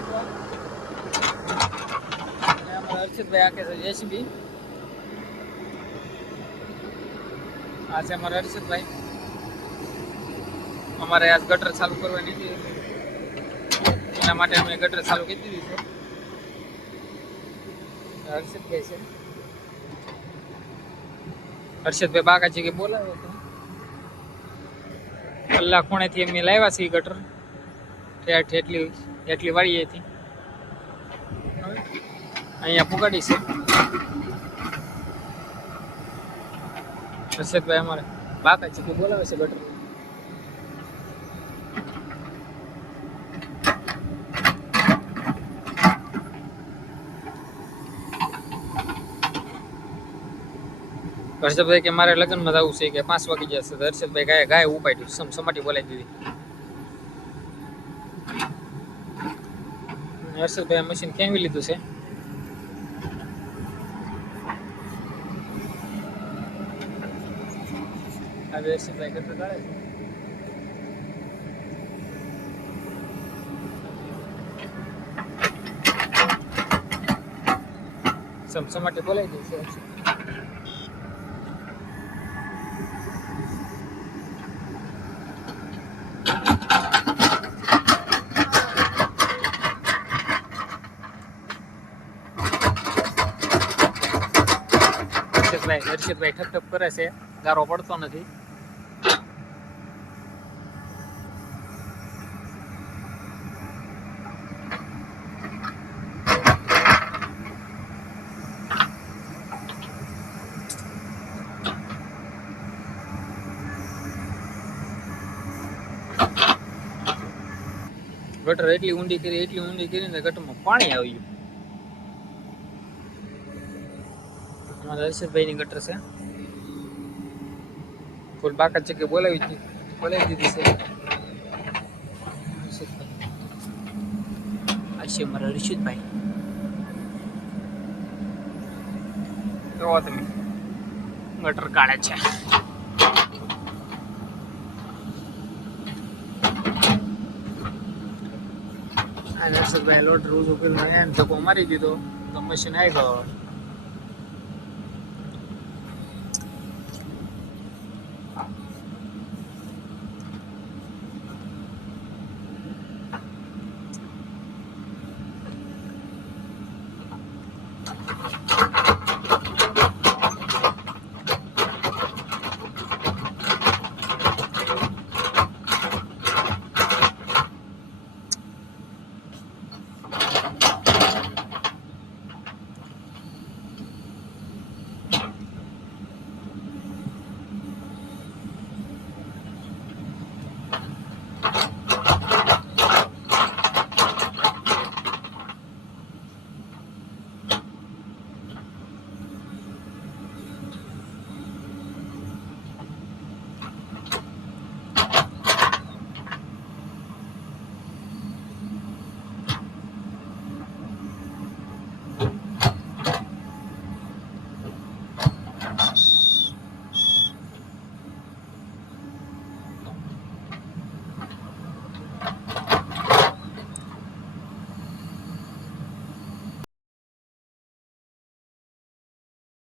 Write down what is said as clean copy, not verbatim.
નાખવા. અને અમારા હર્ષિતભાઈ આખે છે જેસીબી. આ છે અમારા હર્ષિતભાઈ. અમારે આજ ગટર ચાલુ કરવાની હતી, એના માટે અમે ગટર ચાલુ કરી દીધી છે. હર્ષિતભાઈ છે. હર્ષિતભાઈ બાકાજી કે બોલાવે તો કલાક ખૂણેથી એમને લાવ્યા છે ગટર ઠેઠ એટલી વાળી હતી, અહીંયા પુગાડી છે. હર્ષિતભાઈ અમારે બાકાજી કે બોલાવે છે ગટર. હર્ષદભાઈ કે મારે લગ્નમાં જવું છે કે 5 વાગી જશે. હર્ષદભાઈ ગાય ઉપાડ્યું, સમાટી બોલાવી દીધી. હર્ષદભાઈ મશીન કેવી લીધું છે. હવે હર્ષદભાઈ ગટર ગાળે છે, સમાટી બોલાવી દીધી છે. હર્ષિતભાઈ ઠપ ઠપ કરે છે, ગારો પડતો નથી. ગટર એટલી ઊંડી કરીને ગટરમાં પાણી આવ્યું. અમારા હર્ષિતભાઈ ની ગટર છે. ફૂલ બાકા છે કે બોલાવી દીધી છે. આ છે મારા હર્ષિતભાઈ. જોવો તમે ગટર કાઢે છે. હર્ષિતભાઈ લોટ રોજ ઉકેલ ધક્કો મારી દીધો તો મશીન આવી ગયો.